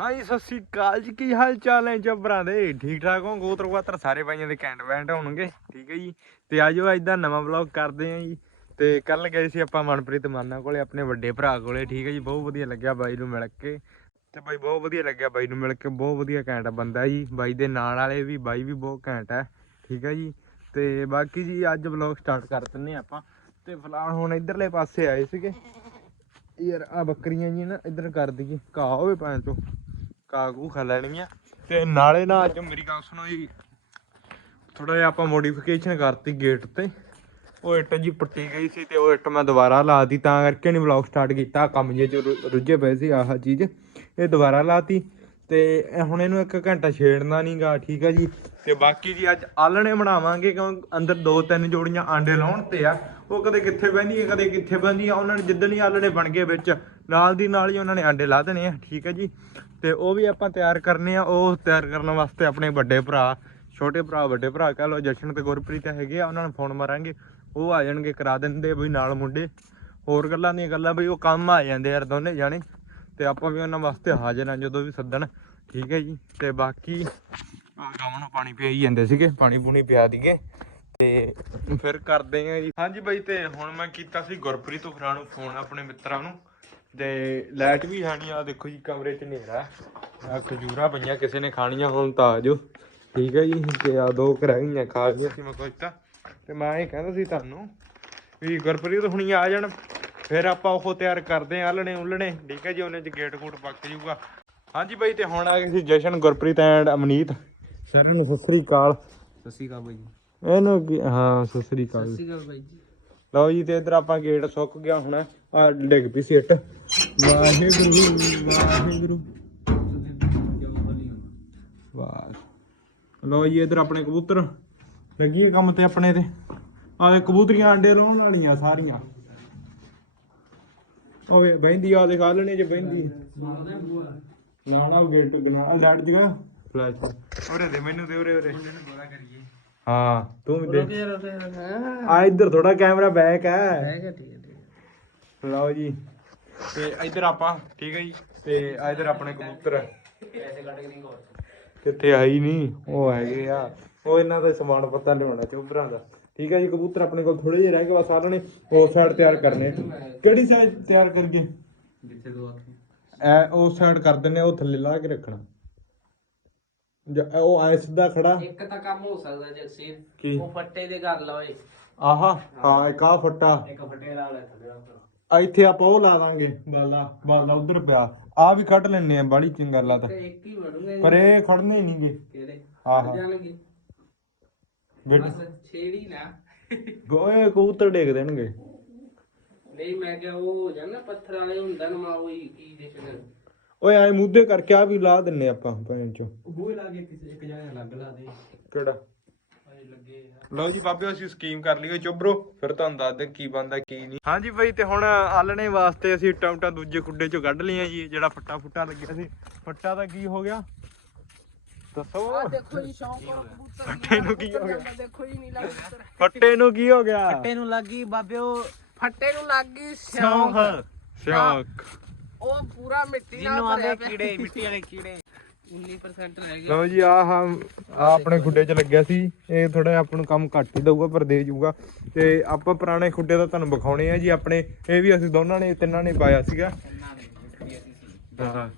ਹਾਂਜੀ ਸਤਿ ਸ੍ਰੀ ਅਕਾਲ ਜੀ। ਕੀ ਹਾਲ ਚਾਲ ਹੈ ਜੱਬਰਾਂ ਦੇ? ਠੀਕ ਠਾਕ ਹੋ? ਗੋਤਰ ਗੋਤਰ ਸਾਰੇ ਭਾਈਆਂ ਦੇ ਕੈਂਟ ਵੈਂਟ ਹੋਣਗੇ। ਠੀਕ ਹੈ ਜੀ। ਤੇ ਆਜੋ, ਅੱਜ ਦਾ ਨਵਾਂ ਵਲੌਗ ਕਰਦੇ ਆਂ ਜੀ। ਤੇ ਕੱਲ ਗਏ ਸੀ ਆਪਾਂ ਮਨਪ੍ਰੀਤ ਮਾਨਾ ਕੋਲੇ, ਆਪਣੇ ਵੱਡੇ ਭਰਾ ਕੋਲੇ। ਠੀਕ ਹੈ ਜੀ, ਬਹੁਤ ਵਧੀਆ ਲੱਗਿਆ ਬਾਈ ਨੂੰ ਮਿਲ ਕੇ। ਤੇ ਬਾਈ, ਬਹੁਤ ਵਧੀਆ ਲੱਗਿਆ ਬਾਈ ਨੂੰ ਮਿਲ ਕੇ। ਬਹੁਤ ਵਧੀਆ ਘੈਂਟ ਬੰਦਾ ਜੀ। ਬਾਈ ਦੇ ਨਾਲ ਵਾਲੇ ਵੀ, ਬਾਈ ਵੀ ਬਹੁਤ ਘੈਂਟ ਹੈ। ਠੀਕ ਹੈ ਜੀ। ਤੇ ਬਾਕੀ ਜੀ, ਅੱਜ ਵਲੌਗ ਸਟਾਰਟ ਕਰ ਦਿੰਨੇ ਆਂ ਆਪਾਂ। ਤੇ ਫਿਲਹਾਲ ਹੁਣ ਇਧਰਲੇ ਪਾਸੇ ਆਏ ਸੀਗੇ। ਯਾਰ ਆ ਬੱਕਰੀਆਂ ਜੀ ਨਾ, ਇੱਧਰ ਕਰ ਦਈਏ। ਘਾਹ ਹੋਵੇ ਭਾਂ ਚੋ ਘਾਹ ਘੂ ਖਾ ਲੈਣਗੀਆਂ। ਤੇ ਨਾਲੇ ਨਾ ਅੱਜ ਮੇਰੀ ਗੱਲ ਸੁਣੋ ਜੀ ਥੋੜਾ ਜਿਹਾ ਆਪਾਂ ਮੋਡੀਫਿਕੇਸ਼ਨ ਕਰਤੀ ਗੇਟ ਤੇ। ਉਹ ਇੱਟ ਜੀ ਪੱਟੀ ਗਈ ਸੀ ਤੇ ਉਹ ਇੱਟ ਮੈਂ ਦੁਬਾਰਾ ਲਾਤੀ ਤਾਂ ਕਰਕੇ ਨਹੀਂ ਵਲੌਗ ਸਟਾਰਟ ਕੀਤਾ। ਕੰਮ ਜੇ ਚ ਰੁੱਝੇ ਪਏ ਸੀ ਆਹ ਚੀਜ਼। ਇਹ ਦੁਬਾਰਾ ਲਾਤੀ ਤੇ ਹੁਣ ਇਹਨੂੰ ਇੱਕ ਘੰਟਾ ਛੇੜਨਾ ਨਹੀਂਗਾ ਠੀਕ ਆ ਜੀ। ਤੇ ਬਾਕੀ ਜੀ ਅੱਜ ਆਲਣੇ ਬਣਾਵਾਂਗੇ, ਕਿਉਂ ਅੰਦਰ ਦੋ ਤਿੰਨ ਜੋੜੀਆਂ ਆਂਡੇ ਲਾਉਣ ਤੇ ਆ। ਉਹ ਕਦੇ ਕਿੱਥੇ ਬਹਿੰਦੀ ਹੈ ਕਦੇ ਕਿੱਥੇ ਬਹਿੰਦੀ ਆ, ਉਹਨਾਂ ਨੇ ਜਿੱਦਣ ਹੀ ਆਲਣੇ ਬਣ ਗਏ ਵਿੱਚ ਨਾਲ ਦੀ ਨਾਲ ਹੀ ਉਹਨਾਂ ਨੇ ਆਂਡੇ ਲਾ ਦੇਣੇ ਆ, ਠੀਕ ਹੈ ਜੀ। ਤੇ ਉਹ ਵੀ ਆਪਾਂ ਤਿਆਰ ਕਰਨੇ ਆ, ਉਹ ਤਿਆਰ ਕਰਨ ਵਾਸਤੇ ਆਪਣੇ ਵੱਡੇ ਭਰਾ, ਛੋਟੇ ਭਰਾ, ਵੱਡੇ ਭਰਾ ਕਹ ਲਓ, ਜਸ਼ਨ ਤੇ ਗੁਰਪ੍ਰੀਤ ਹੈਗੇ ਆ, ਉਹਨਾਂ ਨੂੰ ਫੋਨ ਮਾਰਾਂਗੇ। ਉਹ ਆ ਜਾਣਗੇ, ਕਰਾ ਦਿੰਦੇ ਬਈ ਨਾਲ ਮੁੰਡੇ। ਹੋਰ ਗੱਲਾਂ ਦੀਆਂ ਗੱਲਾਂ ਬਈ, ਉਹ ਕੰਮ ਆ ਜਾਂਦੇ ਯਾਰ ਦੋਨੇ ਜਾਣੇ। ਤੇ ਆਪਾਂ ਵੀ ਉਹਨਾਂ ਵਾਸਤੇ ਹਾਜ਼ਰ ਆ, ਜਦੋਂ ਵੀ ਸੱਦਣ। ਠੀਕ ਹੈ ਜੀ। ਤੇ ਬਾਕੀ ਆ ਗਾਵਾਂ ਨੂੰ ਪਾਣੀ ਪਿਆਈ ਜਾਂਦੇ ਸੀਗੇ, ਪਾਣੀ ਪੂਣੀ ਪਿਆ ਦੀਗੇ ਤੇ ਫਿਰ ਕਰਦੇ ਆ ਜੀ। ਹਾਂਜੀ ਬਈ, ਤੇ ਹੁਣ ਮੈਂ ਕੀਤਾ ਸੀ ਗੁਰਪ੍ਰੀਤ ਹੋਰਾਂ ਨੂੰ, ਫੋਨ ਆਪਣੇ ਮਿੱਤਰਾਂ ਨੂੰ। ਤੇ ਲਾਈਟ ਵੀ ਨਹੀਂ ਆ ਦੇਖੋ ਜੀ ਕਮਰੇ 'ਚ ਹਨੇਰਾ ਆ ਖਜੂਰਾ ਪਈਆਂ ਕਿਸੇ ਨੇ ਖਾਣੀਆਂ ਹੁਣ ਤਾਂ ਆ ਜਾਓ ਠੀਕ ਹੈ ਜੀ ਤੇ ਆ ਦੋ ਕੁ ਰਹਿ ਗਈਆਂ ਖਾ ਲਈਆਂ ਸੀ ਮੈਂ ਕੁਝ ਤਾਂ। ਤੇ ਮੈਂ ਇਹ ਕਹਿੰਦਾ ਸੀ ਤੁਹਾਨੂੰ ਵੀ ਗੁਰਪ੍ਰੀਤ ਹੁਣੀ ਆ ਜਾਣ ਫਿਰ ਆਪਾਂ ਉਹ ਤਿਆਰ ਕਰਦੇ ਆ ਆਲਣੇ ਉਲਣੇ ਠੀਕ ਹੈ ਜੀ ਉਹਨੇ ਚ ਗੇਟ ਗੂਟ ਪੱਕ ਜੂਗਾ ਹਾਂਜੀ ਬਾਈ ਤੇ ਹੁਣ ਆ ਗਏ ਸੀ ਜਸ਼ਨ ਗੁਰਪ੍ਰੀਤ ਐਂਡ ਅਮਨੀਤ। ਸਾਰਿਆਂ ਨੂੰ ਸਤਿ ਸ੍ਰੀ ਅਕਾਲ। ਸਤਿ ਸ਼੍ਰੀ ਅਕਾਲ ਬਾਈ ਜੀ। ਇਹਨੂੰ ਕੀ- ਹਾਂ ਸਤਿ ਸ੍ਰੀ ਅਕਾਲ। ਸਤਿ ਸ਼੍ਰੀ ਅਕਾਲ ਬਾਈ ਜੀ। ਲਓ ਜੀ ਤੇ ਇਧਰ ਆਪਾਂ ਗੇਟ ਸੁੱਕ ਗਿਆ ਹੁਣ ਆ ਡਿੱਗ ਪਈ ਸਿੱਟ ਵਾਹਿਗੁਰੂ ਵਾਹਿਗੁਰੂ। ਵਾਹ ਲਓ ਜੀ ਇਧਰ ਆਪਣੇ ਕਬੂਤਰ। ਲੱਗੀ ਕੰਮ ਤੇ ਆਪਣੇ ਤੇ। ਆ ਕਬੂਤਰੀਆਂ ਅੰਡੇ ਲਾਉਣ ਵਾਲੀਆਂ ਸਾਰੀਆਂ। ਓਏ ਬਹਿੰਦੀ ਆ ਦਿਖਾ ਲੈਣੇ ਜੇ ਬਹਿੰਦੀ। ਨਾ ਨਾ ਉਹ ਗੇਟ ਗਨਾ ਲਾਈਟ ਜਗਾ ਫਲੈਸ਼ ਓਰੇ ਦੇ ਮੈਨੂੰ ਦੇ ਓਰੇ ਓਰੇ ਹਾਂ ਤੂੰ ਵੀ ਦੇ। ਆ ਇੱਧਰ ਥੋੜਾ ਕੈਮਰਾ ਬੈਕ ਹੈ। ਹੈਗਾ ਠੀਕ ਹੈ ਠੀਕ ਹੈ। ਲਓ ਜੀ। ਤੇ ਇੱਧਰ ਆਪਾਂ ਠੀਕ ਹੈ ਜੀ? ਤੇ ਇੱਧਰ ਆਪਣੇ ਕਬੂਤਰ ਕਿੱਥੇ ਆਈ ਨਹੀਂ ਉਹ ਹੈਗੇ ਆ। ਉਹ ਇਹਨਾਂ ਦਾ ਸਮਾਨ ਪਤਾ ਲਿਆਉਣਾ ਚੋਬਰਾਂ ਦਾ। ਠੀਕ ਹੈ ਜੀ ਕਬੂਤਰ ਆਪਣੇ ਕੋਲ ਥੋੜੇ ਜਿਹੇ ਰਹਿ ਗਏ ਬਸ ਸਾਰਿਆਂ ਨੇ ਉਹ ਸਾਈਡ ਤਿਆਰ ਕਰਨੇ। ਕਿਹੜੀ ਸਾਈਡ ਤਿਆਰ ਕਰਗੇ? ਜਿੱਥੇ ਦੋ ਹੱਥ ਐ ਉਹ ਸਾਈਡ ਕਰ ਦਿੰਨੇ ਉਹ ਥੱਲੇ ਲਾ ਕੇ ਰੱਖਣਾ। ਜਾਂ ਉਹ ਐ ਸਿੱਧਾ ਖੜਾ। ਇੱਕ ਤਾਂ ਕੰਮ ਹੋ ਸਕਦਾ ਜਗਸੀਰ ਉਹ ਫੱਟੇ ਦੇ ਕਰ ਲਾ ਓਏ ਆਹਾ ਹਾਂ ਇੱਕ ਆ ਫੱਟਾ। ਇੱਕ ਫੱਟੇ ਵਾਲਾ ਥੱਲੇ ਦਾ ਆ ਇੱਥੇ ਆਪਾਂ ਉਹ ਲਾ ਦਾਂਗੇ ਬਾਲਾ ਬਾਲਾ ਉਧਰ ਪਿਆ। ਆ ਵੀ ਕੱਢ ਲੈਣੇ ਆ ਬਾੜੀ ਚੰਗਾ ਲੱਗਦਾ। ਤੇ ਇੱਕ ਹੀ ਵੜੂਗੇ ਪਰ ਇਹ ਖੜਨੇ ਨਹੀਂਗੇ ਕਿਹੜੇ? ਆਹਾ। ਜਾਣਗੇ। ਬਿੱਡ ਬਸ ਛੇੜੀ ਨਾ। ਗੋਏ ਕਬੂਤਰ ਡੇਗ ਦੇਣਗੇ। ਨਹੀਂ ਮੈਂ ਕਿਹਾ ਉਹ ਹੋ ਜਾਂਦਾ ਪੱਥਰ ਵਾਲੇ ਹੁੰਦਾ ਨਾ ਮਾ ਉਹੀ ਕੀ ਦੇਖਣ ਓਏ ਐ ਮੁੱਦੇ ਕਰਕੇ ਆ ਵੀ ਲਾ ਦਿੰਨੇ ਆਪਾਂ ਭੈਣ ਚੋ ਬੂਹੇ ਲਾ ਕੇ ਕਿਸੇ ਇੱਕ ਜਗ੍ਹਾ ਲੱਗ ਲਾ ਦੇ। ਕਿਹੜਾ? ਲਓ ਜੀ ਬਾਬੇ ਅਸੀਂ ਸਕੀਮ ਕਰ ਲਈਏ। ਚੁੱਬਰੋ ਫਿਰ ਤੁਹਾਨੂੰ ਦੱਸ ਦੇ ਕੀ ਬੰਦਾ ਕੀ ਨਹੀਂ। ਹਾਂਜੀ ਬਾਈ ਤੇ ਹੁਣ ਆਲਣੇ ਵਾਸਤੇ ਅਸੀਂ ਟਮਟਾ ਦੂਜੇ ਖੁੱਡੇ ਚੋਂ ਕੱਢ ਲਈਆਂ ਜੀ ਜਿਹੜਾ ਫੱਟਾ ਫੁੱਟਾ ਲੱਗਿਆ ਸੀ। ਫੱਟਾ ਦਾ ਕੀ ਹੋ ਗਿਆ? ਦੱਸੋ। ਦੇਖੋ ਜੀ ਸ਼ੌਂਕ ਕਬੂਤਰ ਫੱਟੇ ਨੂੰ ਕੀ ਹੋ ਗਿਆ? ਦੇਖੋ ਜੀ ਨੀਲਾ ਕਬੂਤਰ। ਫੱਟੇ ਨੂੰ ਕੀ ਹੋ ਗਿਆ? ਫੱਟੇ ਨੂੰ ਲੱਗੀ ਬਾਬਿਓ। ਫੱਟੇ ਨੂੰ ਲੱਗੀ ਸ਼ੌਂਕ। ਸ਼ੌਂਕ। ਉਹ ਪੂਰਾ ਮਿੱਟੀ ਨਾਲ ਭਰਿਆ ਪਿਆ। ਕੀੜੇ ਮਿੱਟੀ ਵਾਲੇ ਕੀੜੇ। 19% ਰਹਿ ਗਏ ਲਓ ਜੀ ਆ ਆ ਆਪਣੇ ਖੁੱਡੇ 'ਚ ਲੱਗਿਆ ਸੀ। ਇਹ ਥੋੜਾ ਆਪਾਂ ਨੂੰ ਕੰਮ ਘੱਟ ਹੀ ਦਊਗਾ, ਪਰ ਦੇ ਜਾਊਗਾ ਤੇ ਆਪਾਂ ਪੁਰਾਣੇ ਖੁੱਡੇ ਦਾ ਤੁਹਾਨੂੰ ਵਿਖਾਉਣੇ ਆ ਜੀ, ਆਪਣੇ, ਇਹ ਵੀ ਅਸੀਂ ਦੋਨਾਂ ਨੇ, ਤਿੰਨਾਂ ਨੇ ਪਾਇਆ ਸੀਗਾ। ਹਾਂ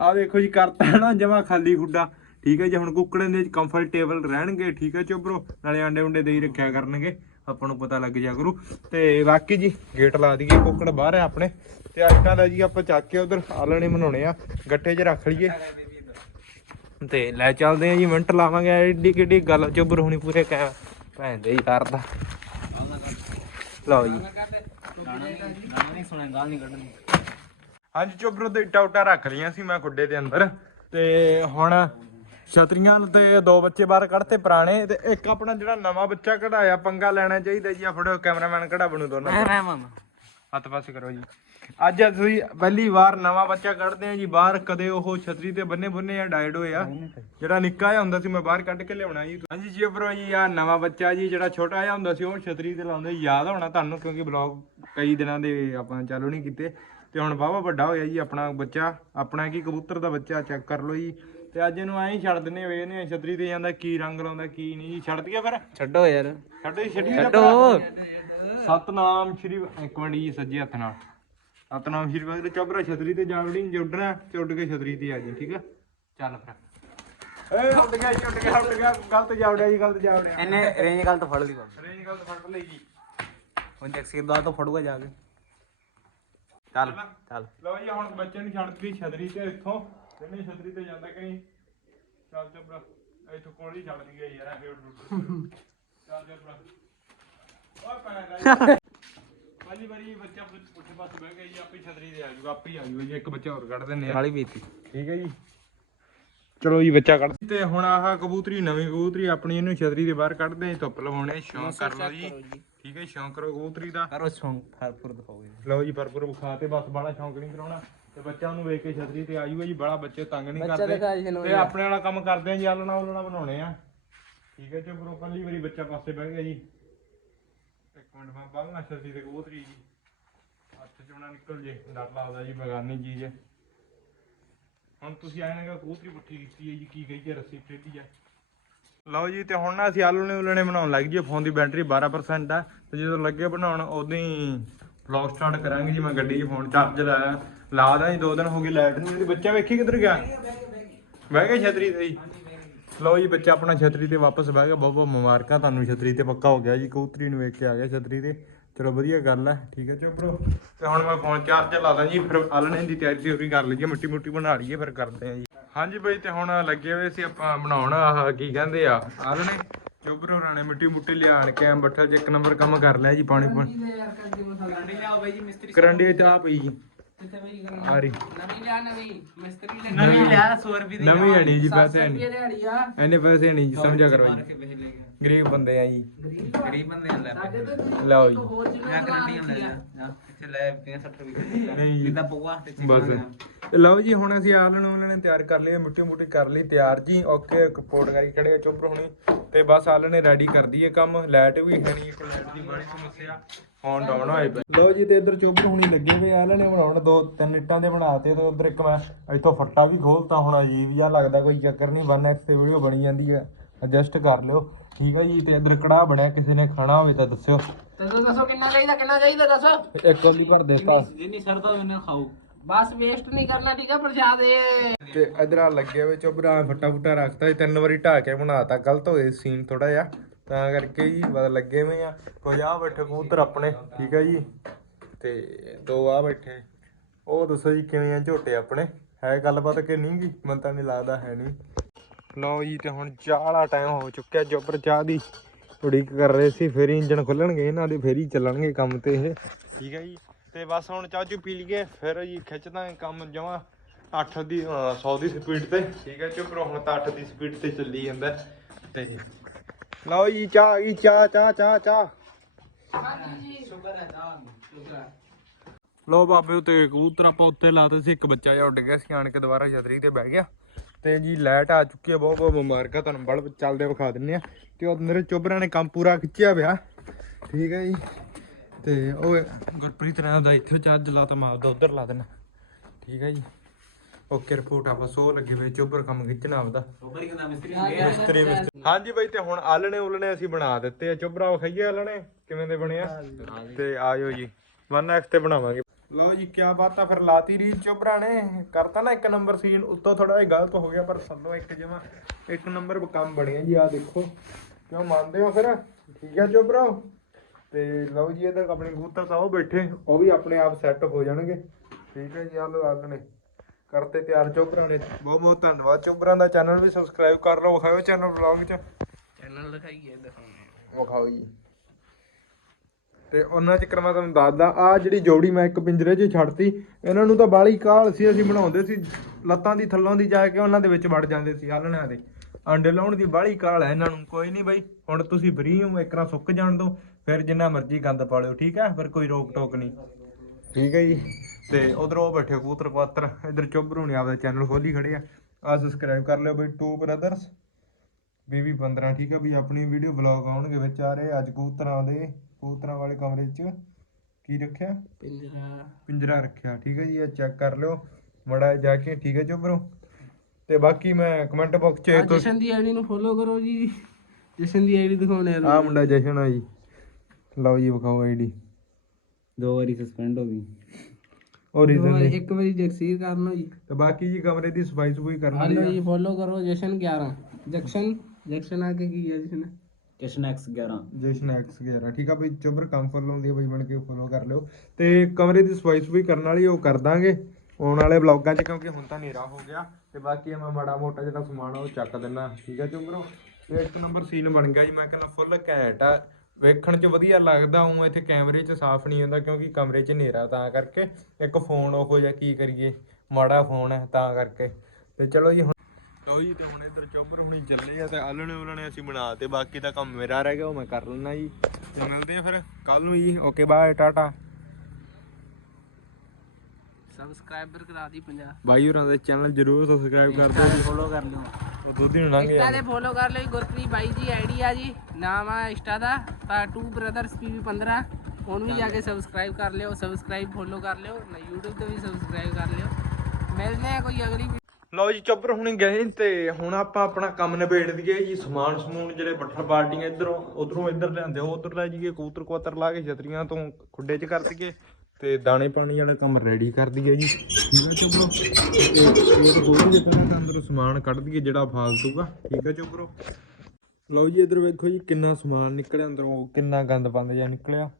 ਆ ਦੇਖੋ ਜੀ, ਕਰਤਾ ਨਾ ਜਮਾ ਖਾਲੀ ਖੁੱਡਾ। ਠੀਕ ਹੈ ਜੀ, ਹੁਣ ਕੁੱਕੜਾਂ ਦੇ ਕੰਫਰਟੇਬਲ ਰਹਿਣਗੇ, ਠੀਕ ਹੈ ਚੋਬਰੋ ਨਾਲੇ ਆਂਡੇ ਉਂਡੇ ਦੇ ਹੀ ਰੱਖਿਆ ਕਰਨਗੇ, ਆਪਾਂ ਨੂੰ ਪਤਾ ਲੱਗ ਜਾ ਕਰੂ। ਤੇ ਬਾਕੀ ਜੀ, ਗੇਟ ਲਾ ਦਈਏ, ਕੁੱਕੜ ਬਾਹਰ ਹੈ ਆਪਣੇ। ਤੇ ਅੱਜ ਕੱਲ੍ਹ ਜੀ, ਆਪਾਂ ਚੱਕ ਕੇ ਉਧਰ ਆਲਣੇ ਬਣਾਉਣੇ ਆ, ਗੱਟੇ 'ਚ ਰੱਖ ਲਈਏ। ਤੇ ਲੈ ਚੱਲਦੇ ਆ ਜੀ ਮਿੰਟ ਲਾਵਾਂਗੇ ਐਡੀ ਕਿੱਡੀ ਗੱਲ ਚੁੱਬਰ ਹੋਣੀ ਪੂਰੇ ਕਹਿ ਭੈਣ ਦੇ ਯਾਰ ਦਾ ਲਓ ਜੀ। ਨਹੀਂ ਸੁਣਿਆ ਗਾਲ ਨਹੀਂ ਕੱਢਣੀ ਹਾਂਜੀ ਚੁੱਬਰ ਤੇ ਇੱਟਾਂ ਉੱਟਾਂ ਰੱਖ ਲਈਆਂ ਸੀ ਮੈਂ ਖੁੱਡੇ ਦੇ ਅੰਦਰ। ਤੇ ਹੁਣ ਛਤਰੀਆਂ ਤੇ ਦੋ ਬੱਚੇ ਬਾਹਰ ਕੱਢਤੇ ਪੁਰਾਣੇ ਤੇ ਇੱਕ ਆਪਣਾ ਜਿਹੜਾ ਨਵਾਂ ਬੱਚਾ ਕਢਾਇਆ ਪੰਗਾ ਲੈਣਾ ਚਾਹੀਦਾ ਜੀ ਆ ਫੜੋ ਕੈਮਰਾਮੈਨ ਕਢਾ ਬਣੂ ਦੋਨਾਂ ਚੋਂ। ਮੈਂ ਮਾਮਾ। ਹੱਥ ਪਾਸੇ ਕਰੋ ਜੀ। ਅੱਜ ਅਸੀਂ ਪਹਿਲੀ ਵਾਰ ਨਵਾਂ ਬੱਚਾ ਕੱਢਦੇ ਆ ਜੀ। ਬਾਹਰ ਕਦੇ ਉਹ ਛਤਰੀ ਤੇ ਬੰਨੇ ਬੰਨੇ ਆ ਡਾਇਡ ਹੋਏ ਆ ਜਿਹੜਾ ਨਿੱਕਾ ਜਿਹਾ ਹੁੰਦਾ ਸੀ ਮੈਂ ਬਾਹਰ ਕੱਢ ਕੇ ਲਿਆਉਣਾ ਜੀ। ਹਾਂਜੀ ਜੀ ਬਰੋ ਜੀ ਆ ਨਵਾਂ ਬੱਚਾ ਜੀ ਜਿਹੜਾ ਛੋਟਾ ਜਿਹਾ ਹੁੰਦਾ ਸੀ ਉਹ ਛਤਰੀ ਤੇ ਲਾਉਂਦੇ। ਯਾਦ ਹੋਣਾ ਤੁਹਾਨੂੰ ਕਿਉਂਕਿ ਬਲੌਗ ਕਈ ਦਿਨਾਂ ਦੇ ਆਪਾਂ ਚਾਲੂ ਨਹੀਂ ਕੀਤੇ। ਤੇ ਹੁਣ ਵਾਹਵਾ ਵੱਡਾ ਹੋਇਆ ਜੀ ਆਪਣਾ ਬੱਚਾ। ਆਪਣਾ ਕੀ ਕਬੂਤਰ ਦਾ ਬੱਚਾ ਚੈੱਕ ਕਰ ਲਓ ਜੀ। ਤੇ ਅੱਜ ਇਹਨੂੰ ਐਂ ਛੱਡ ਦਿੰਨੇ ਵੇਖਨੇ ਛਤਰੀ ਤੇ ਜਾਂਦਾ ਕੀ ਰੰਗ ਲਾਉਂਦਾ ਕੀ ਨਹੀਂ। ਜੀ ਛੱਡ ਦਈਏ ਫਿਰ? ਛੱਡੋ ਯਾਰ। ਛੱਡੋ ਛੱਡੀ। ਛੱਡੋ ਸਤਨਾਮ ਸ਼੍ਰੀ ਇੱਕ ਮਿੰਟ ਜੀ ਸੱਜੇ ਹੱਥ ਨਾਲ। ਸਤਨਾਮ ਸ਼੍ਰੀ ਵਾਹਿਗੁਰੂ ਚੋਬਰਾ ਛਤਰੀ ਤੇ ਜਾਵੜੀ ਨਹੀਂ ਤੇ ਉੱਡ ਕੇ ਛਤਰੀ ਤੇ ਆ ਜੀ ਠੀਕ ਆ? ਚੱਲ ਫਿਰ। ਏ ਉੱਡ ਗਿਆ ਉੱਡ ਗਿਆ ਉੱਡ ਗਿਆ। ਗਲਤ ਜਾਵੜਿਆ ਜੀ ਗਲਤ ਜਾਵੜਿਆ। ਇਹਨੇ ਰੇਂਜ ਗੱਲ ਤੋਂ ਫੜ ਲਈ ਬਾਬਾ। ਰੇਂਜ ਗਲਤ ਫੜ ਲਈ ਜੀ। ਹੁਣ ਜਗਸੀਰ ਦਾ ਤੋਂ ਫੜੂਗਾ ਜਾ ਕੇ। ਚੱਲ ਚੱਲ। ਲਓ ਜੀ ਹੁਣ ਬੱਚੇ ਨੂੰ ਛੱਡ ਦਿੱਤੀ ਛਤਰੀ ਤੇ ਇੱਥੋਂ। ਇਹਨੇ ਛਤਰੀ ਤੇ ਜਾਂਦਾ ਕਹੀਂ ਚੱਲ ਚੋਬਰਾ ਇੱਥੋਂ ਕੋਲ ਹੀ ਛੱਡ ਗਈ ਯਾਰ ਇਹ ਉੱਡ ਉੱਡ ਓਏ ਪੈਣਾ ਪਹਿਲੀ ਵਾਰੀ ਬੱਚਾ ਪੁੱਠ- ਪੁੱਠੇ ਪਾਸੇ ਬਹਿ ਗਿਆ ਜੀ ਆਪੇ ਛਤਰੀ ਤੇ ਆ ਜਾਊਗਾ ਆਪੇ ਹੀ ਆ ਜਾਊਗਾ ਜੀ ਇੱਕ ਬੱਚਾ ਹੋਰ ਕੱਢ ਦਿੰਨੇ ਆ ਨਾਲੀ ਬੀਤੀ ਠੀਕ ਹੈ ਜੀ। ਚਲੋ ਜੀ ਬੱਚਾ ਕੱਢ ਤੇ ਹੁਣ ਆਹ ਕਬੂਤਰੀ ਨਵੀਂ ਕਬੂਤਰੀ ਆਪਣੀ ਇਹਨੂੰ ਛਤਰੀ ਦੇ ਬਾਹਰ ਕੱਢਦੇ ਆਂ ਧੁੱਪ ਲਵਾਉਣੇ ਸ਼ੌਂਕ ਕਰ ਲਓ ਜੀ। ਠੀਕ ਹੈ ਸ਼ੌਂਕ ਕਰੋ ਕਬੂਤਰੀ ਦਾ। ਕਰੋ ਸ਼ੌਂਕ ਫਰਪੁਰ ਦਿਖਾਓਗੇ ਲਓ ਜੀ ਪਰਪੁਰ ਵਿਖਾ ਤੇ ਬਸ ਬਾਲਾ ਸ਼ੌਂਕ ਨਹੀਂ ਕਰਾਉਣਾ। ਤੇ ਬੱਚਾ ਉਹਨੂੰ ਵੇਖ ਕੇ ਛਤਰੀ ਤੇ ਆ ਜਾਊਗਾ ਜੀ ਬੜਾ ਬੱਚੇ ਤੰਗ ਨਹੀਂ ਕਰਦੇ। ਤੇ ਆਪਣੇ ਵਾਲਾ ਕੰਮ ਕਰਦੇ ਆਂ ਜੀ ਆਲਣਾ ਉਲਣਾ ਬਣਾਉਣੇ ਆ। ਠੀਕ ਹੈ ਜੀ ਬਰੋ ਪਹਿਲੀ ਵਾਰੀ ਬੱਚਾ ਪਾਸੇ ਬਹਿ ਗਿਆ ਜੀ। ਇੱਕ ਮਿੰਟ ਮੈਂ ਬਾਹਲਾ ਛਤਰੀ ਤੇ ਕਬੂਤਰੀ ਜੀ। ਹੱਥ ਚੋਂ ਨਾ ਨਿਕਲ ਜੇ ਡਰ ਲੱਗਦਾ ਜੀ ਬਗਾਨੀ ਚੀਜ਼। ਹੈ ਹੁਣ ਤੁਸੀਂ ਆਏ ਨਾ ਕਬੂਤਰੀ ਪੁੱਠੀ ਕੀਤੀ ਹੈ ਜੀ ਕੀ ਕਹੀ ਹੈ ਰੱਸੀ ਟੇਢੀ ਹੈ ਲਓ ਜੀ ਤੇ ਹੁਣ ਨਾ ਅਸੀਂ ਆਲੂਣੇ ਉਲਣੇ ਬਣਾਉਣ ਲੱਗ ਜੀ ਫੋਨ ਦੀ ਬੈਟਰੀ 12% ਆ। ਤੇ ਜਦੋਂ ਲੱਗੇ ਬਣਾਉਣ ਉਦੋਂ ਹੀ ਵਲੌਗ ਸਟਾਰਟ ਕਰਾਂਗੇ ਜੀ ਮੈਂ ਗੱਡੀ 'ਚ ਫੋਨ ਚਾਰਜ ਲਾਇਆ ਲਾ ਦਾਂ ਜੀ ਦੋ ਦਿਨ ਹੋ ਗਏ ਲਾਈਟ ਨਹੀਂ ਬੱਚਾ ਵੇਖੀ ਕਿੱਧਰ ਗਿਆ? ਬਹਿ ਗਿਆ ਛਤਰੀ ਤੇ ਜੀ। ਲਓ ਜੀ ਬੱਚਾ ਆਪਣਾ ਛਤਰੀ ਤੇ ਵਾਪਸ ਬਹਿ ਗਿਆ। ਬਹੁਤ ਬਹੁਤ ਮੁਬਾਰਕਾਂ ਤੁਹਾਨੂੰ ਛਤਰੀ ਤੇ ਪੱਕਾ ਹੋ ਗਿਆ ਜੀ। ਕਬੂਤਰੀ ਨੂੰ ਵੇਖ ਕੇ ਆ ਗਿਆ ਛਤਰੀ ਤੇ। ਚਲੋ ਵਧੀਆ ਗੱਲ ਹੈ ਠੀਕ ਹੈ ਚੋਪਰੋ ਤੇ ਹੁਣ ਮੈਂ ਫੋਨ ਚਾਰਜ ਲਾ ਦਾਂ ਜੀ। ਫਿਰ ਆਲਣੇ ਦੀ ਤਿਆਰੀ ਤਿਉਰੀ ਕਰ ਲਈਏ। ਮਿੱਟੀ ਮੁੱਟੀ ਬਣਾ ਲਈਏ ਫਿਰ ਕਰਦੇ ਆਂ ਜੀ। ਹਾਂਜੀ ਬਈ ਤੇ ਹੁਣ ਲੱਗੇ ਹੋਏ ਸੀ ਆਪਾਂ ਬਣਾਉਣ। ਆਹ ਕੀ ਕਹਿੰਦੇ ਆ? ਆਲਣੇ ਚੋਪਰੋ ਰਾਣੇ ਮਿੱਟੀ ਮੁੱਟੀ ਲਿਆਣ ਕੇ ਐਂ ਬੱਠਲ 'ਚ ਇੱਕ ਨੰਬਰ ਕੰਮ ਕਰ ਲਿਆ ਜੀ ਪਾਣੀ ਪਾਣੀ ਕਰੰਡੀ ਲਿਆਓ ਬਾਈ ਜੀ ਮਿਸਤਰੀ ਕਰੰਡੀ ਚਾਹ ਪਈ ਜੀ। ਕਿੱਥੇ ਬਾਈ ਆ ਰਹੀ ਨਵੀਂ ਲਿਆ ਨਵੀਂ ਮਿਸਤਰੀ ਲੈ ਨਵੀਂ ਲਿਆ 100 ਰੁਪਏ ਦੀ ਨਵੀਂ ਆਣੀ ਜੀ ਪੈਸੇ ਨਹੀਂ ਦਿਹਾੜੀ ਆ। ਐਨੇ ਪੈਸੇ ਨਹੀਂ ਜੀ ਸਮਝਿਆ ਕਰੋ ਮਾਰ ਜੀ। ਕੇ ਵੇਚ ਲੈ ਗਿਆ ਗਰੀਬ ਬੰਦੇ ਆ ਜੀ। ਗਰੀਬ ਬੰਦੇ ਆ ਲੈ ਪੈਸੇ। ਲਓ ਜੀ। ਮੈਂ ਗਰੰਟੀ ਲੈ ਜਾ ਜਾ, ਇੱਥੇ ਲੈ 60 ਰੁਪਏ ਨਹੀਂ ਜੀ। ਜਿੱਦਾਂ ਪਊਆ ਤੇ ਚੀਜ਼ ਬਸ। ਲਓ ਜੀ ਹੁਣ ਅਸੀਂ ਆਲਣ ਉਹਨਾਂ ਨੇ ਤਿਆਰ ਕਰ ਲਈ ਮਿੱਟੀ ਮੁੱਟੀ ਕਰ ਲਈ ਤਿਆਰ ਜੀ। ਓਕੇ ਰਿਪੋਰਟ ਕਰੀ ਖੜੇ ਚੁੱਪ ਹੋਣੀ ਤੇ ਬਸ ਆਲਣ ਨੇ ਰੈਡੀ ਕਰ ਦਈਏ ਕੰਮ। ਲਾਈਟ ਵੀ ਹੈ ਨਹੀਂ ਇੱਕ ਲਾਈਟ ਦੀ ਬੜੀ ਸਮੱਸਿਆ ਫੋਨ ਡਾਊਨ ਹੋਏ ਪਏ। ਲਓ ਜੀ ਤੇ ਇੱਧਰ ਚੁੱਪ ਹੋਣੀ ਲੱਗੇ ਹੋਏ ਆਲਣ ਨੇ ਬਣਾਉਣ ਦੋ ਤਿੰਨ ਇੱਟਾਂ ਦੇ ਬਣਾਤੇ ਤੇ ਉਧਰ ਇੱਕ ਮੈਂ ਇੱਥੋਂ ਫੱਟਾ ਵੀ ਖੋਲਤਾ ਹੁਣ ਅਜੀਬ ਜਿਹਾ ਲੱਗਦਾ ਕੋਈ ਚੱਕਰ ਨਹੀਂ 1x ਤੇ ਵੀਡੀਓ ਬਣੀ ਜਾਂਦੀ ਹੈ ਐਡਜਸਟ ਕਰ ਲਿਓ। ਠੀਕ ਹੈ ਜੀ ਤੇ ਇੱਧਰ ਕੜਾਹ ਬਣਿਆ ਕਿਸੇ ਨੇ ਖਾਣਾ ਹੋਵੇ ਤਾਂ ਦੱਸਿਓ। ਦੱਸੋ ਦੱਸੋ ਕਿੰਨਾ ਚਾਹੀਦਾ ਕਿੰਨਾ ਚਾਹੀਦਾ ਦੱਸੋ। ਇੱਕ ਕੋਲੀ ਭਰ ਦੇ ਤਾ। ਜਿੰਨੀ ਸਰਦਾ ਉਹਨੇ ਖਾਓ। ਬਸ ਵੇਸਟ ਨਹੀਂ ਕਰਨਾ ਠੀਕ ਆ ਪ੍ਰਸ਼ਾਦ ਇਹ। ਤੇ ਇਧਰ ਆ ਲੱਗੇ ਹੋਏ ਚੋਬਰਾ ਫੱਟਾ ਫੁੱਟਾ ਰੱਖਤਾ ਤਿੰਨ ਵਾਰੀ ਢਾ ਕੇ ਬਣਾਤਾ ਗਲਤ ਹੋਏ ਸੀਨ ਥੋੜਾ ਜਿਹਾ। ਤਾਂ ਕਰਕੇ ਜੀ ਬਸ ਲੱਗੇ ਹੋਏ ਆ। ਕੁਝ ਆ ਬੈਠੇ ਕਬੂਤਰ ਆਪਣੇ, ਠੀਕ ਆ ਜੀ? ਤੇ ਦੋ ਆ ਬੈਠੇ। ਉਹ ਦੱਸੋ ਜੀ ਕਿਵੇਂ ਆ ਝੋਟੇ ਆਪਣੇ? ਹੈ ਗੱਲਬਾਤ ਕਿ ਨਹੀਂ ਗੀ ਮੈਨੂੰ ਤਾਂ ਨਹੀਂ ਲੱਗਦਾ ਹੈ ਨਹੀਂ। ਲਓ ਜੀ, ਤੇ ਹੁਣ ਚਾਹ ਵਾਲਾ ਟਾਈਮ ਹੋ ਚੁੱਕਿਆ, ਜੋਬਰ ਚਾਹ ਦੀ ਉਡੀਕ ਕਰ ਰਹੇ ਸੀ। ਫੇਰ ਇੰਜਣ ਖੁੱਲਣਗੇ, ਇਹਨਾਂ ਦੇ ਫੇਰ ਹੀ ਚੱਲਣਗੇ ਕੰਮ ਤੇ ਇਹ। ਠੀਕ ਹੈ ਜੀ? ਤੇ ਬਸ ਹੁਣ ਚਾਹ ਚੂ ਪੀ ਲਈਏ, ਫਿਰ ਜੀ ਖਿੱਚਦਾ ਕੰਮ ਜਮਾ 8 ਦੀ 100 ਦੀ ਸਪੀਡ ਤੇ। ਠੀਕ ਹੈ ਚੁੱਪ ਰਹੋ, ਹੁਣ ਤਾਂ 8 ਦੀ ਸਪੀਡ ਤੇ ਚੱਲੀ ਜਾਂਦਾ। ਤੇ ਲਓ ਜੀ ਚਾਹ ਆ ਗਈ ਚਾਹ ਚਾਹ ਚਾਹ ਚਾਹ ਲਓ ਬਾਬੇ, ਉਤੇ ਕਬੂਤਰ ਆਪਾਂ ਉੱਤੇ ਲਾਤੇ ਸੀ, ਇੱਕ ਬੱਚਾ ਜਿਹਾ ਉੱਡ ਗਿਆ ਸੀ, ਆਣ ਕੇ ਦੁਬਾਰਾ ਛਤਰੀ ਤੇ ਬਹਿ ਗਿਆ। ਤੇ ਜੀ ਲਾਈਟ ਆ ਚੁੱਕੀ ਹੈ ਬਹੁਤ ਬਹੁਤ ਮੁਬਾਰਕਾਂ ਤੁਹਾਨੂੰ ਬਲ ਚੱਲਦੇ ਵਿਖਾ ਦਿੰਨੇ ਆ। ਤੇ ਉਹ ਮੇਰੇ ਚੋਬਰਾਂ ਨੇ ਕੰਮ ਪੂਰਾ ਖਿੱਚਿਆ ਪਿਆ। ਠੀਕ ਹੈ ਜੀ। ਤੇ ਉਹ ਗੁਰਪ੍ਰੀਤ ਨੇ ਦਾ ਇੱਥੇ ਚਾਰਜ ਲਾਤਾ ਮੈਂ ਆਪਦਾ ਉੱਧਰ ਲਾ ਦੇਣਾ ਠੀਕ ਹੈ ਜੀ। ਓਕੇ ਰਿਪੋਰਟ ਆਪਾਂ ਸੋ ਲੱਗੇ ਹੋਏ ਚੋਬਰ ਕੰਮ ਖਿੱਚਣਾ ਆਪਦਾ। ਕਿੰਨਾ ਮਿਸਤਰੀ ਮਿਸਤਰੀ ਮਿਸਤਰੀ ਹਾਂਜੀ ਬਾਈ ਤੇ ਹੁਣ ਆਲਣੇ ਉਲਣੇ ਅਸੀਂ ਬਣਾ ਦਿੱਤੇ ਆ। ਚੋਬਰਾ ਵਿਖਾਈਏ ਆਲਣੇ? ਕਿਵੇਂ ਦੇ ਬਣੇ ਆ? ਤੇ ਆਜੋ ਜੀ। 1x ਤੇ ਬਣਾਵਾਂਗੇ। ਲਓ ਜੀ ਕੀ ਬਾਤ ਆ ਫਿਰ ਲਾਤੀ ਰੀਲ ਚੋਬਰਾ ਨੇ। ਕਰਤਾ ਨਾ ਇੱਕ ਨੰਬਰ ਸੀਨ ਉੱਤੋਂ ਥੋੜਾ ਜਿਹਾ ਗਲਤ ਹੋ ਗਿਆ ਪਰ ਸੱਲੋ ਇੱਕ ਜਮਾ ਇੱਕ ਨੰਬਰ ਕੰਮ ਬਣਿਆ ਜੀ ਆ ਦੇਖੋ। ਕਿਉਂ ਮੰਨਦੇ ਹੋ ਫਿਰ? ਠੀਕ ਆ ਚੋਬਰਾ ਤੇ ਲਓ ਜੀ ਇਧਰ ਆਪਣੇ ਕਬੂਤਰ ਤਾਂ ਉਹ ਬੈਠੇ ਉਹ ਵੀ ਆਪਣੇ ਆਪ ਸੈੱਟ ਹੋ ਜਾਣਗੇ। ਠੀਕ ਹੈ ਜੀ ਆਲੋ ਆਲਣੇ। ਕਰਤੇ ਤਿਆਰ ਚੋਬਰਾ ਨੇ ਬਹੁਤ ਬਹੁਤ ਧੰਨਵਾਦ। ਚੋਬਰਾਂ ਦਾ ਚੈਨਲ ਵੀ ਸਬਸਕ੍ਰਾਈਬ ਕਰ ਲਓ ਵਿਖਾਓ ਚੈਨਲ ਵਲੌਗ ਚ। ਚੈਨਲ ਦਿਖਾਈਏ ਦਿਖਾਉਂਦੇ ਵਿਖਾਓ ਜੀ। ਤੇ ਉਹਨਾਂ ਚ ਮੈਂ ਤੁਹਾਨੂੰ ਦੱਸਦਾ ਆ ਜਿਹੜੀ ਜੋੜੀ ਮੈਂ ਇੱਕ ਪਿੰਜਰੇ 'ਚ ਛੱਡਤੀ ਇਹਨਾਂ ਨੂੰ ਤਾਂ ਬਾਲੀ ਕਾਲ ਸੀ ਅਸੀਂ ਬਣਾਉਂਦੇ ਸੀ ਲੱਤਾਂ ਦੀ ਥੱਲੋਂ ਦੀ ਜਾ ਕੇ ਉਹਨਾਂ ਦੇ ਵਿੱਚ ਵੜ ਜਾਂਦੇ ਸੀ ਆਲਣਿਆਂ ਦੇ। ਆਂਡੇ ਲਾਉਣ ਦੀ ਬਾਲੀ ਕਾਲ ਹੈ ਇਹਨਾਂ ਨੂੰ ਕੋਈ ਨਹੀਂ ਬਾਈ ਹੁਣ ਤੁਸੀਂ ਫਰੀ ਹੋ ਇੱਕ ਨਾ ਸੁੱਕ ਜਾਣ ਦੋ ਫਿਰ ਜਿੰਨਾ ਮਰਜ਼ੀ ਗੰਦ ਪਾ ਲਿਓ ਠੀਕ ਹੈ? ਫਿਰ ਕੋਈ ਰੋਕ ਟੋਕ ਨਹੀਂ। ਠੀਕ ਹੈ ਜੀ। ਤੇ ਉਧਰ ਉਹ ਬੈਠੇ ਕਬੂਤਰ ਕਵਾਤਰ ਇਧਰ ਚੁੱਭਰੂ ਨੇ ਆਪਦਾ ਚੈਨਲ ਖੋਲੀ ਖੜੇ ਆ। ਆ ਸਬਸਕ੍ਰਾਈਬ ਕਰ ਲਿਓ ਬਈ ਟੂ ਬ੍ਰਦਰਸ ਬੀਬੀ 15 ਠੀਕ ਆ ਵੀ ਆਪਣੀ ਵੀਡੀਓ ਵਲੌਗ ਆਉਣਗੇ ਵਿੱਚ ਆ ਰਹੇ ਅੱਜ ਕਬੂਤਰਾਂ ਦੇ ਕਬੂਤਰਾਂ ਵਾਲੇ ਕਮਰੇ 'ਚ। ਕੀ ਰੱਖਿਆ? ਪਿੰਜਰਾ। ਪਿੰਜਰਾ ਰੱਖਿਆ ਠੀਕ ਹੈ ਜੀ ਇਹ ਚੈੱਕ ਕਰ ਲਿਓ। ਮੜਾ ਜਾ ਕੇ ਠੀਕ ਹੈ ਚੋਬਰੋ ਤੇ ਬਾਕੀ ਮੈਂ ਕਮੈਂਟ ਬਾਕਸ 'ਚ ਆਹ ਤੋਂ ਜਸ਼ਨ ਦੀ ਆਈਡੀ ਨੂੰ ਫੋਲੋ ਕਰੋ ਜੀ। ਜਸ਼ਨ ਦੀ ਆਈਡੀ ਦਿਖਾਉਣੇ ਆ ਮੁੰਡਾ ਜਸ਼ਨ ਆ ਜੀ। ਲਓ ਜੀ ਵਿਖਾਓ ਆਈਡੀ ਦੋ ਵਾਰੀ ਸਸਪੈਂਡ ਹੋ ਗਈ। ਉਹ ਰੀਜ਼ਨ ਨੇ ਇੱਕ ਵਾਰੀ ਜਗਸੀਰ ਕਰਨਾ ਜੀ। ਤੇ ਬਾਕੀ ਜੀ ਕਮਰੇ ਦੀ ਸਫ਼ਾਈ ਸੁਫਾਈ ਕਰਨ ਹਲੋ ਲਈ ਜੀ ਫੋਲੋ ਕਰੋ ਜਸ਼ਨ 11 ਜੈਕਸ਼ਨ ਜੈਕਸ਼ਨ ਆ ਕੇ ਕੀ ਹੈ ਜਸ਼ਨ? ਜਸ਼ਨ ਐਕਸ 11 ਜਸ਼ਨ ਐਕਸ ਵਗੈਰਾ ਠੀਕ ਆ ਬਈ ਚੋਬਰ ਕੰਮ ਫੋਲੋ ਹੁੰਦੀ ਹੈ ਬਈ ਬਣ ਕੇ ਫੋਲੋ ਕਰ ਲਿਓ। ਤੇ ਕਮਰੇ ਦੀ ਸਫ਼ਾਈ ਸੁਫਾਈ ਕਰਨ ਵਾਲੀ ਉਹ ਕਰ ਦਾਂਗੇ ਆਉਣ ਵਾਲੇ ਵਲੌਗਾਂ 'ਚ ਕਿਉਂਕਿ ਹੁਣ ਤਾਂ ਹਨੇਰਾ ਹੋ ਗਿਆ। ਤੇ ਬਾਕੀ ਮੈਂ ਮਾੜਾ ਮੋਟਾ ਜਿਹੜਾ ਸਮਾਨ ਆ ਉਹ ਚੱਕ ਦਿੰਨਾ ਠੀਕ ਆ ਚੋਬਰੋ ਤੇ ਇੱਕ ਨੰਬਰ ਸੀਨ ਬਣ ਗਿਆ ਜੀ ਮੈਂ ਕਹਿੰਦਾ ਫੁੱਲ ਘੈਂਟ ਆ। ਵੇਖਣ 'ਚ ਵਧੀਆ ਲੱਗਦਾ ਉਹ ਇੱਥੇ ਕੈਮਰੇ 'ਚ ਸਾਫ਼ ਨਹੀਂ ਹੁੰਦਾ ਕਿਉਂਕਿ ਕਮਰੇ 'ਚ ਹਨੇਰਾ ਤਾਂ ਕਰਕੇ ਇੱਕ ਫੋਨ ਉਹੋ ਜਿਹਾ ਕੀ ਕਰੀਏ ਮਾੜਾ ਫੋਨ ਹੈ ਤਾਂ ਕਰਕੇ। ਤੇ ਚਲੋ ਜੀ ਹੁਣ ਲਓ ਜੀ ਤੇ ਹੁਣ ਇੱਧਰ ਚੋਬਰ ਹੁਣੀ ਚੱਲੇ ਆ ਤੇ ਆਲਣੇ ਉਲਣੇ ਅਸੀਂ ਬਣਾ ਤੇ ਬਾਕੀ ਦਾ ਕੰਮ ਮੇਰਾ ਰਹਿ ਗਿਆ ਉਹ ਮੈਂ ਕਰ ਲੈਣਾ ਜੀ। ਤੇ ਮਿਲਦੇ ਆ ਫਿਰ ਕੱਲ ਨੂੰ ਜੀ ਓਕੇ ਬਾਏ ਟਾਟਾ। ਸਬਸਕ੍ਰਾਈਬਰ ਕਰਾ ਦੀ 50 ਬਾਈ ਹੋਰਾਂ ਦਾ ਚੈਨਲ ਜਰੂਰ ਸਬਸਕ੍ਰਾਈਬ ਕਰ ਦਿਓ ਫੋਲੋ ਕਰ ਲਿਓ। ਹੀ ਨੂੰ ਲੰਘ ਇੰਸਟਾ ਗਿਆ ਤੇ ਫੋਲੋ ਕਰ ਲਈ ਗੁਰਪ੍ਰੀਤ ਬਾਈ ਜੀ ਆਈਡੀ ਆ ਜੀ। ਨਾਮ ਆ ਇੰਸਟਾ ਦਾ ਤਾਂ ਟੂ ਬ੍ਰਦਰਸ ਪੀਵੀ 15 ਹੁਣ ਵੀ ਜਾ ਕੇ ਸਬਸਕ੍ਰਾਈਬ ਕਰ ਲਿਓ ਸਬਸਕ੍ਰਾਈਬ ਫੋਲੋ ਕਰ ਲਿਓ ਨਾ YouTube ਤੇ ਵੀ ਸਬਸਕ੍ਰਾਈਬ ਕਰ ਲਿਓ। ਮਿਲਦੇ ਆ ਕੋਈ ਅਗਲੀ ਲਓ ਜੀ ਚੋਬਰ ਹੁਣੀ ਗਏ ਤੇ ਹੁਣ ਆਪਾਂ ਆਪਣਾ ਕੰਮ ਨਿਬੇੜ ਦਈਏ ਜੀ ਸਮਾਨ ਸਮੂਨ ਜਿਹੜੇ ਬੱਠਲ ਬਾਲਟੀਆਂ ਇਧਰੋਂ ਉਧਰੋਂ ਇੱਧਰ ਲਿਆਂਦੇ ਉਧਰ ਲੈ ਜਾਈਏ ਕਬੂਤਰ ਕੁਤਰ ਲਾ ਕੇ ਛਤਰੀਆਂ ਤੋਂ ਖੁੱਡੇ 'ਚ ਕਰ ਦਈਏ। ਤੇ ਦਾਣੇ ਪਾਣੀ ਵਾਲਾ ਕੰਮ ਰੈਡੀ ਕਰ ਦਈਏ ਜੀ। ਠੀਕ ਹੈ ਚੋਬਰੋ ਇਹ ਗੋਲੀ ਦੇ ਤਾਂ ਅੰਦਰ ਸਮਾਨ ਕੱਢ ਦਈਏ ਜਿਹੜਾ ਫਾਲਤੂਗਾ ਠੀਕ ਹੈ ਚੋਬਰੋ ਲਓ ਜੀ, ਇਧਰ ਵੇਖੋ ਜੀ, ਕਿੰਨਾ ਸਮਾਨ ਨਿਕਲਿਆ ਅੰਦਰੋਂ। ਕਿੰਨਾ ਗੰਦ ਬੰਦ ਜਿਹਾ ਨਿਕਲਿਆ।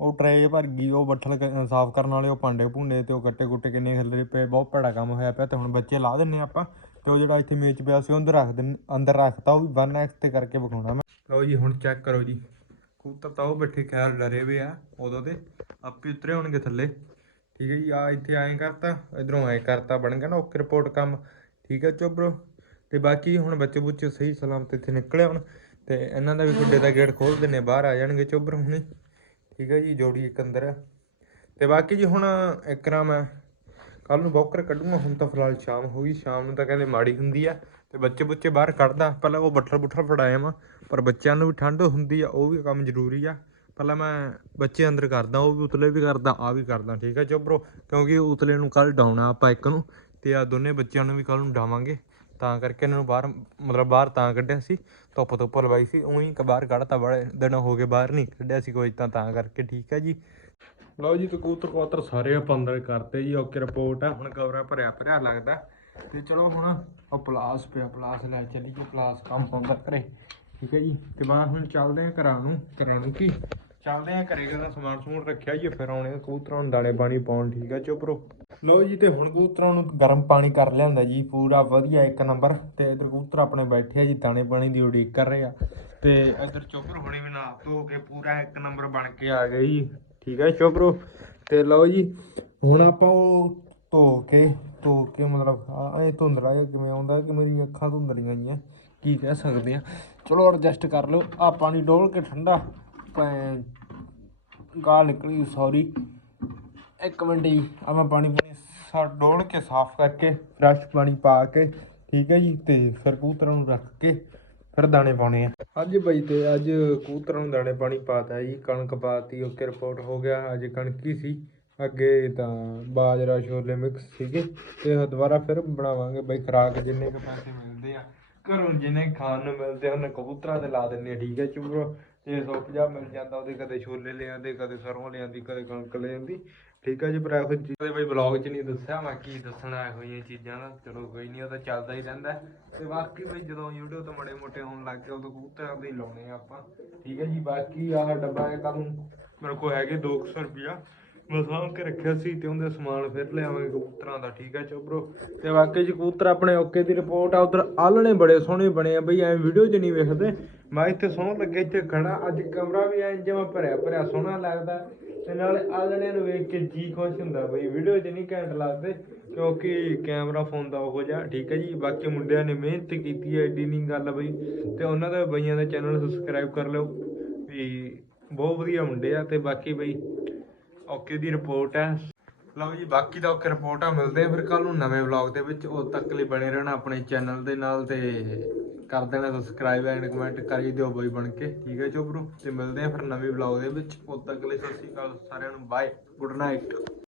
ਉਹ ਟਰੇ ਭਰ ਗਈ, ਉਹ ਬੱਠਲ ਸਾਫ਼ ਕਰਨ ਵਾਲੇ ਉਹ ਭਾਂਡੇ ਭੁੰਡੇ ਤੇ ਉਹ ਗੱਟੇ ਗੁੱਟੇ ਕਿੰਨੇ ਖਿਲਰੇ ਪਏ, ਬਹੁਤ ਭੜਾ ਕੰਮ ਹੋਇਆ ਪਿਆ ਤੇ ਹੁਣ ਬੱਚੇ ਲਾ ਦਿੰਨੇ ਆਪਾਂ ਤੇ ਉਹ ਜਿਹੜਾ ਇੱਥੇ ਮੇਚ ਪਿਆ ਸੀ, ਉਹ ਅੰਦਰ ਰੱਖ ਦਿੰਨ ਅੰਦਰ ਰੱਖਤਾ, ਉਹ ਵੀ 1x ਤੇ ਕਰਕੇ ਵਿਖਾਉਣਾ ਮੈਂ। ਲਓ ਜੀ, ਹੁਣ ਚੈੱਕ ਕਰੋ ਜੀ ਕਬੂਤਰ ਤਾਂ ਉਹ ਬੈਠੇ, ਖੈਰ ਡਰੇ ਵੇ ਆ ਉਦੋਂ ਦੇ ਆਪੇ ਉਤਰੇ ਹੋਣਗੇ ਥੱਲੇ। ਠੀਕ ਹੈ ਜੀ ਆ ਇੱਥੇ ਐਂ ਕਰਤਾ, ਇਧਰੋਂ ਐਂ ਕਰਤਾ ਬਣ ਗਿਆ ਨਾ, ਓਕੇ ਰਿਪੋਰਟ ਕੰਮ। ਠੀਕ ਹੈ ਚੋਬਰੋ ਤੇ ਬਾਕੀ ਹੁਣ ਬੱਚੇ ਬੁੱਚੇ ਸਹੀ ਸਲਾਮਤ ਇੱਥੇ ਨਿਕਲੇ ਹੁਣ ਤੇ ਇਹਨਾਂ ਦਾ ਵੀ ਗੁੱਡੇ ਦਾ ਗੇਟ ਖੋਲ ਦਿੰਨੇ ਬਾਹਰ ਆ ਜਾਣਗੇ ਚੋਬਰ ਹੁਣੇ। ਠੀਕ ਹੈ ਜੀ, ਜੋੜੀ ਇੱਕ ਅੰਦਰ ਹੈ ਤੇ ਬਾਕੀ ਜੀ ਹੁਣ ਇੱਕ ਨਾ ਮੈਂ ਕੱਲ ਨੂੰ ਬੌਕਰ ਕੱਢੂਗਾ, ਹੁਣ ਤਾਂ ਫਿਲਹਾਲ ਸ਼ਾਮ ਹੋ ਗਈ, ਸ਼ਾਮ ਨੂੰ ਤਾਂ ਕਹਿੰਦੇ ਮਾੜੀ ਹੁੰਦੀ ਆ। ਤੇ ਬੱਚੇ ਬੁੱਚੇ ਬਾਹਰ ਕੱਢਦਾ। ਪਹਿਲਾਂ ਉਹ ਬੱਠਲ ਬੁੱਠਲ ਫੜਾਇਆ ਮੈਂ, ਪਰ ਬੱਚਿਆਂ ਨੂੰ ਵੀ ਠੰਡ ਹੁੰਦੀ ਆ, ਉਹ ਵੀ ਕੰਮ ਜ਼ਰੂਰੀ ਆ। ਪਹਿਲਾਂ ਮੈਂ ਬੱਚੇ ਅੰਦਰ ਕਰਦਾ, ਉਹ ਵੀ ਉਤਲੇ ਵੀ ਕਰਦਾ ਆ ਵੀ ਕਰਦਾ, ਠੀਕ ਹੈ ਚੋਬਰੋ ਕਿਉਂਕਿ ਉਤਲੇ ਨੂੰ ਕੱਲ ਡਾਉਣਾ ਆਪਾਂ ਇੱਕ ਨੂੰ, ਤੇ ਆ ਦੋਨੇ ਬੱਚਿਆਂ ਨੂੰ ਵੀ ਕੱਲ ਨੂੰ ਡਾਵਾਂਗੇ। ਤਾਂ ਕਰਕੇ ਇਹਨਾਂ ਨੂੰ ਬਾਹਰ, ਮਤਲਬ ਬਾਹਰ ਤਾਂ ਕੱਢਿਆ ਸੀ, ਧੁੱਪ ਧੁੱਪ ਲਵਾਈ ਸੀ, ਉਹੀ ਕ ਬਾਹਰ ਕੱਢਤਾ, ਬੜੇ ਦਿਨ ਹੋ ਗਏ ਬਾਹਰ ਨਹੀਂ ਕੱਢਿਆ ਸੀ ਕੋਈ, ਤਾਂ ਤਾਂ ਕਰਕੇ ਠੀਕ ਹੈ ਜੀ। ਲਓ ਜੀ ਕਬੂਤਰ ਕਬੂਤਰ ਸਾਰੇ ਆਪਾਂ ਅੰਦਰ ਕਰਤੇ ਜੀ, ਓਕੇ ਰਿਪੋਰਟ ਆ। ਹੁਣ ਕਵਰਾ ਭਰਿਆ ਭਰਿਆ ਲੱਗਦਾ। ਤੇ ਚਲੋ ਹੁਣ ਉਹ ਪਲਾਸ ਪਿਆ, ਪਲਾਸ ਲੈ ਚੱਲੀਏ, ਪਲਾਸ ਕੰਮ ਹੁੰਦਾ ਘਰੇ। ਠੀਕ ਹੈ ਜੀ, ਤੇ ਬਾਅਦ ਹੁਣ ਚੱਲਦੇ ਆ ਘਰਾਂ ਨੂੰ ਘਰਾਂ ਨੂੰ ਕੀ? ਚੱਲਦੇ ਆ ਘਰੇ ਦਾ ਸਮਾਨ ਸਮੂਨ ਰੱਖਿਆ ਜੀ ਫਿਰ ਆਉਣੇ ਆ ਕਬੂਤਰਾਂ ਨੂੰ ਦਾਣੇ ਪਾਣੀ ਪਾਉਣ, ਠੀਕ ਹੈ ਚੁੱਪਰੋ ਲਓ ਜੀ, ਤੇ ਹੁਣ ਕਬੂਤਰਾਂ ਨੂੰ ਗਰਮ ਪਾਣੀ ਕਰ ਲਿਆਂਦਾ ਜੀ, ਪੂਰਾ ਵਧੀਆ ਇੱਕ ਨੰਬਰ। ਤੇ ਇਧਰ ਕਬੂਤਰ ਆਪਣੇ ਬੈਠੇ ਆ ਜੀ, ਦਾਣੇ ਪਾਣੀ ਦੀ ਉਡੀਕ ਕਰ ਰਹੇ ਆ। ਤੇ ਇਧਰ ਚੋਪਰ ਹੁਣੇ ਵੀ ਨਾ ਧੋ ਕੇ ਪੂਰਾ ਇੱਕ ਨੰਬਰ ਬਣ ਕੇ ਆ ਗਏ ਜੀ। ਠੀਕ ਹੈ ਚੋਪਰੋ ਤੇ ਲਓ ਜੀ, ਹੁਣ ਆਪਾਂ ਉਹ ਧੋ ਕੇ ਧੋ ਕੇ ਮਤਲਬ ਆ, ਇਹ ਧੁੰਦਲਾ ਜਿਹਾ ਕਿਵੇਂ ਆਉਂਦਾ ਕਿ ਮੇਰੀਆਂ ਅੱਖਾਂ ਧੁੰਦਲੀਆਂ ਜੀਆਂ, ਕੀ ਕਹਿ ਸਕਦੇ ਆ। ਚਲੋ ਐਡਜਸਟ ਕਰ ਲਓ ਆ ਪਾਣੀ ਡੋਲ ਕੇ ਠੰਡਾ ਭੈਣ ਗਾਲ ਨਿਕਲੀ ਸੌਰੀ ਇੱਕ ਮਿੰਟ ਜੀ, ਆ ਮੈਂ ਪਾਣੀ ਪੂਣੀ ਸਾ, ਡੋਲ ਕੇ ਸਾਫ਼ ਕਰਕੇ ਫਰੈਸ਼ ਪਾਣੀ ਪਾ ਕੇ, ਠੀਕ ਹੈ ਜੀ, ਤੇ ਫਿਰ ਕਬੂਤਰਾਂ ਨੂੰ ਰੱਖ ਕੇ ਫਿਰ ਦਾਣੇ ਪਾਉਣੇ ਆ। ਅੱਜ ਬਈ, ਤੇ ਅੱਜ ਕਬੂਤਰਾਂ ਨੂੰ ਦਾਣੇ ਪਾਣੀ ਪਾਤਾ ਜੀ, ਕਣਕ ਪਾਤੀ, ਓਕੇ ਰਿਪੋਰਟ ਹੋ ਗਿਆ, ਅੱਜ ਕਣਕ ਹੀ ਸੀ। ਅੱਗੇ ਤਾਂ ਬਾਜਰਾ, ਛੋਲੇ ਮਿਕਸ ਸੀਗੇ ਤੇ ਦੁਬਾਰਾ ਫਿਰ ਬਣਾਵਾਂਗੇ ਬਈ ਖਰਾਕ ਜਿੰਨੇ ਕੁ ਪੈਸੇ ਮਿਲਦੇ ਆ, ਘਰੋਂ ਜਿੰਨੇ ਖਾਣ ਨੂੰ ਮਿਲਦੇ ਆ ਕਬੂਤਰਾਂ ਤੇ ਲਾ ਦਿੰਨੇ ਠੀਕ ਹੈ ਚੁਬਰੋ ਜੇ 150 ਮਿਲ ਜਾਂਦਾ, ਉਹਦੇ ਕਦੇ ਛੋਲੇ ਲੈ ਆਂਦੇ ਕਦੇ ਸਰੋਂ ਲੈ ਆਂਦੀ ਕਦੇ ਕਣਕ ਲੈ ਆਂਦੀ ਠੀਕ ਹੈ ਜੀ ਪਰ ਇਹੋ ਜਿਹੀ ਬਈ ਬਲੌਗ 'ਚ ਨਹੀਂ ਦੱਸਿਆ, ਮੈਂ ਕੀ ਦੱਸਣਾ ਇਹੋ ਜਿਹੀਆਂ ਚੀਜ਼ਾਂ ਦਾ, ਚਲੋ ਕੋਈ ਨਹੀਂ, ਉਹ ਤਾਂ ਚੱਲਦਾ ਹੀ ਰਹਿੰਦਾ ਹੈ। ਤੇ ਬਾਕੀ ਬਈ ਜਦੋਂ YouTube ਤੋਂ ਮੜੇ ਮੋਟੇ ਹੋਣ ਲੱਗ ਗਏ, ਉਦੋਂ ਕਬੂਤਰਾਂ ਦੇ ਲਾਉਣੇ ਆ ਆਪਾਂ, ਠੀਕ ਹੈ ਜੀ, ਬਾਕੀ ਆਹ ਡੱਬਾ ਹੈ ਕੱਲ ਮੇਰੇ ਕੋਲ ਹੈਗੇ 200 ਰੁਪਿਆ ਮੈਂ ਸਾਂਭ ਕੇ ਰੱਖਿਆ ਸੀ ਤੇ ਉਹਦੇ ਸਮਾਨ ਫਿਰ ਲਿਆਵਾਂਗੇ ਕਬੂਤਰਾਂ ਦਾ, ਠੀਕ ਹੈ ਚੋਬਰੋ ਤੇ ਵਾਕਈ ਜੀ ਕਬੂਤਰ ਆਪਣੇ ਓਕੇ ਦੀ ਰਿਪੋਰਟ ਆ, ਉਧਰ ਆਲਣੇ ਬੜੇ ਸੋਹਣੇ ਬਣੇ ਆ ਬਈ ਐ ਵੀਡੀਓ 'ਚ ਨਹੀਂ ਵੇਖਦੇ। ਮੈਂ ਇੱਥੇ ਸੋਹਣ ਲੱਗੇ, ਇੱਥੇ ਖੜਾ ਅੱਜ ਕਮਰਾ ਵੀ ਐ ਜਿਵੇਂ ਭਰਿਆ ਭਰਿਆ ਸੋਹਣਾ ਲੱਗਦਾ। ਤੇ ਨਾਲੇ ਆਲਣਿਆਂ ਨੂੰ ਵੇਖ ਕੇ ਜੀ ਖੁਸ਼ ਹੁੰਦਾ ਬਈ ਵੀਡੀਓ 'ਚ ਨਹੀਂ ਘੈਂਟ ਲੱਗਦੇ, ਕਿਉਂਕਿ ਕੈਮਰਾ ਫੋਨ ਦਾ ਉਹੋ ਜਿਹਾ, ਠੀਕ ਹੈ ਜੀ। ਬਾਕੀ ਮੁੰਡਿਆਂ ਨੇ ਮਿਹਨਤ ਕੀਤੀ ਹੈ ਐਡੀ ਨਹੀਂ ਗੱਲ ਬਈ। ਤੇ ਉਹਨਾਂ ਦਾ ਬਈਆਂ ਦਾ ਚੈਨਲ ਸਬਸਕ੍ਰਾਈਬ ਕਰ ਲਿਓ। ਵੀ ਬਹੁਤ ਵਧੀਆ ਮੁੰਡੇ ਆ, ਤੇ ਬਾਕੀ ਬਈ ਓਕੇ ਦੀ ਰਿਪੋਰਟ ਹੈ। ਲਓ ਜੀ, ਬਾਕੀ ਦਾ ਓਕੇ ਰਿਪੋਰਟ ਆ ਮਿਲਦੇ ਆ, ਫਿਰ ਕੱਲ ਨੂੰ ਨਵੇਂ ਵਲੌਗ ਦੇ ਵਿੱਚ ਉਦੋਂ ਤੱਕ ਲਈ ਬਣੇ ਰਹਿਣਾ ਆਪਣੇ ਚੈਨਲ ਦੇ ਨਾਲ ਤੇ ਕਰ ਦੇਣਾ ਸਬਸਕ੍ਰਾਈਬ ਐਂਡ ਕਮੈਂਟ ਕਰੀ ਦਿਓ ਬਾਈ ਬਣ ਕੇ। ਠੀਕ ਹੈ ਚੋਬਰੋ ਤੇ ਮਿਲਦੇ ਆ ਫਿਰ ਨਵੇਂ ਵਲੌਗ ਦੇ ਵਿੱਚ। ਉਦੋਂ ਤੱਕ ਲਈ ਸਤਿ ਸ਼੍ਰੀ ਅਕਾਲ ਸਾਰਿਆਂ ਨੂੰ ਬਾਏ ਗੁੱਡ ਨਾਈਟ